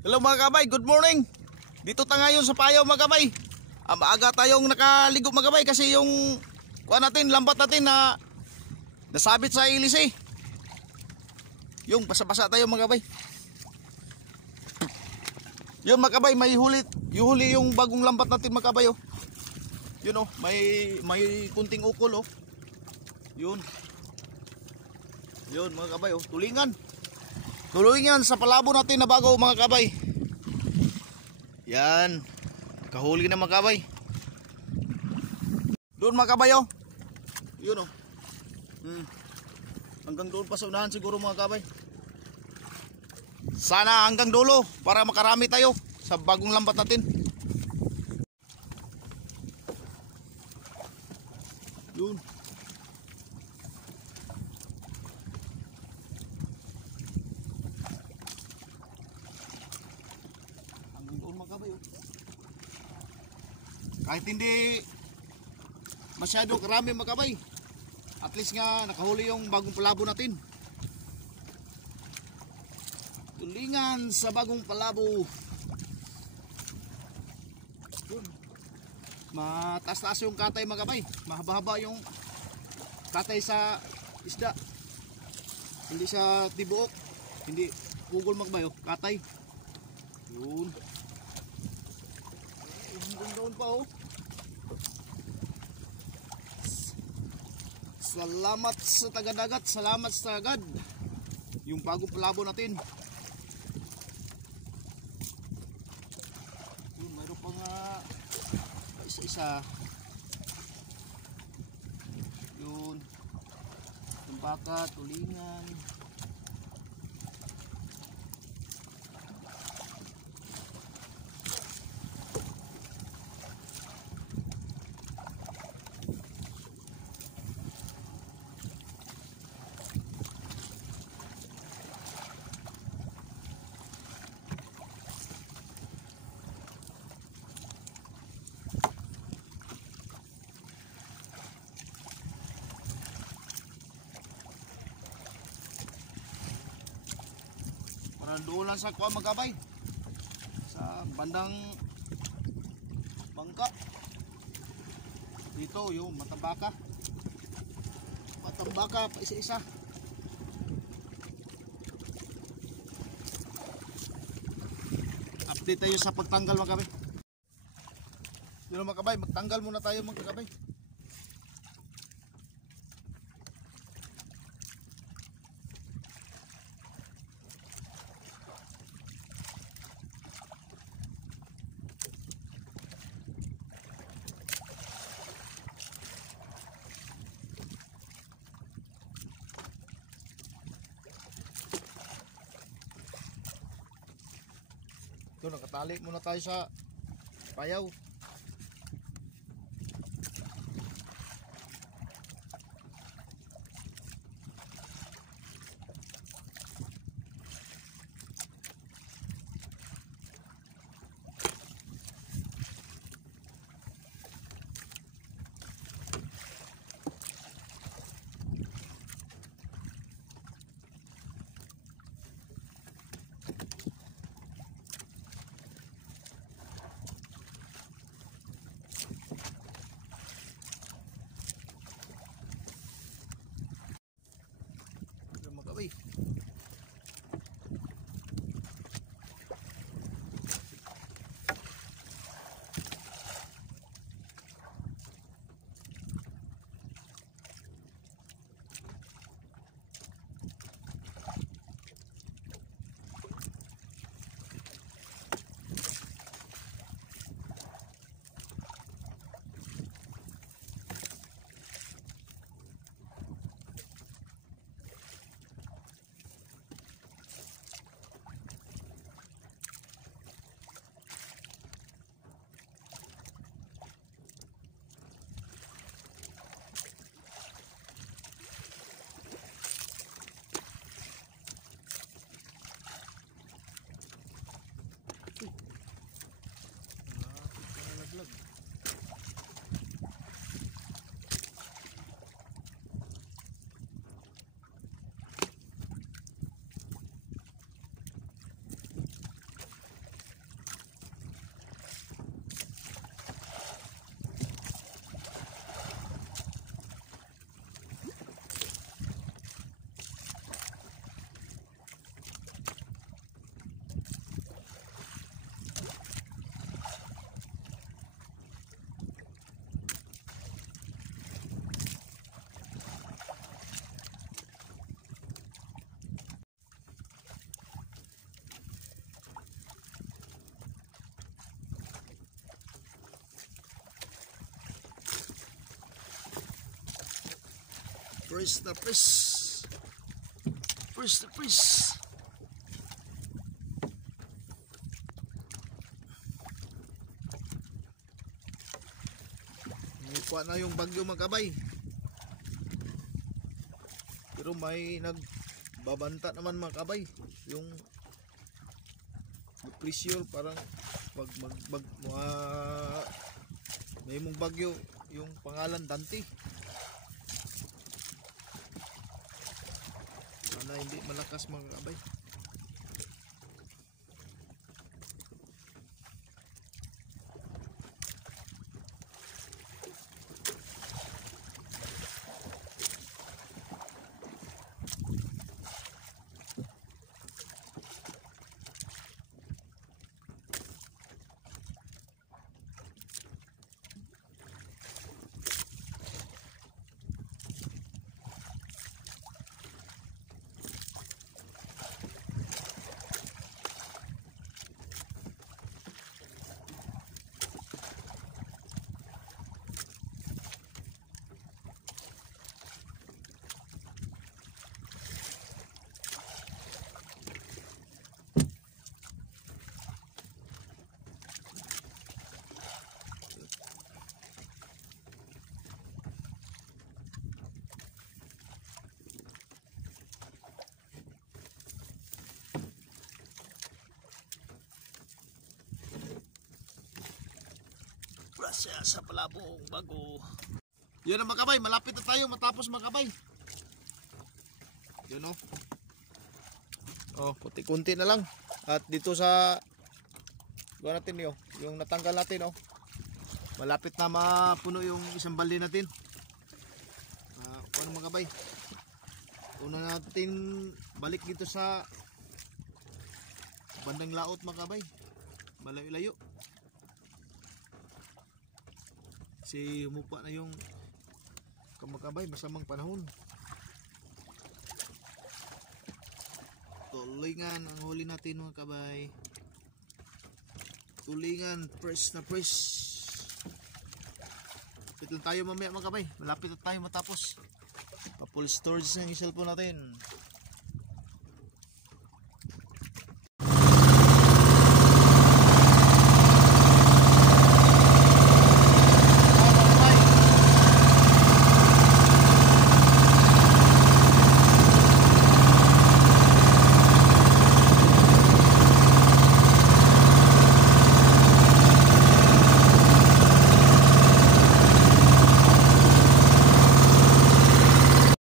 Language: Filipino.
Hello mga kabay, good morning. Dito tayo ngayon sa Payaw mga kabay. Maaga tayong nakaligo mga kabay kasi yung lambat natin na nasabit sa ilis eh. Yung basa-basa tayo mga kabay. Yun mga kabay, may huli yung bagong lambat natin mga kabay oh. Yun oh, may kunting ukol oh. Yun mga kabay oh, tulingan sa palabo natin na bago mga kabay. Yan, kahuli na mga kabay. Doon mga kabay oh. Yun oh. Hanggang doon pa sa unahan siguro mga kabay. Sana hanggang dulo para makarami tayo sa bagong lambat natin. Yun. Kahit hindi masyado karami mga kabay, at least nga nakahuli yung bagong palabo natin. Tulingan sa bagong palabo. Mataas-taas yung katay mga kabay, mahaba-haba yung katay sa isda. Hindi siya tibuok, hindi pugol mga kabay oh, katay. Yun. Doon pa oh. Salamat sa taga-dagat, salamat sa tagad. Yung bagong palabo natin. Mayroon pa nga isa-isa. Yun. Tumbaka, tulingan. Doon lang sa kuha magkabay sa bandang bangka dito yung matambaka pa isa-isa. Update tayo sa pagtanggal magkabay. Yun magkabay, magtanggal muna tayo magkabay. Ito, nakatali muna tayo sa payaw. Press na press. Press na press. Kuha na yung bagyo mga kabay. Pero may nagbabanta naman mga kabay. Yung pressure parang may mong bagyo yung pangalan Dante. Sana hindi malakas mga kabay. Grasya sa palabong bago. Yun na mga kabay, malapit na tayo matapos mga kabay. Yun o. Oh, kunti-kunti na lang. At dito sa gawa natin yun, yung natanggal natin oh. Malapit na mapuno yung isang balde natin. Ano mga kabay? Una natin balik dito sa bandang laot mga kabay. Malayo-layo. Kasi humupa na yung kamakabay, masamang panahon. Tulingan ang huli natin mga kabay. Tulingan, press na press. Lapit lang tayo mamaya mga kabay. Malapit na tayo matapos. Pa-full storage ng cellphone natin.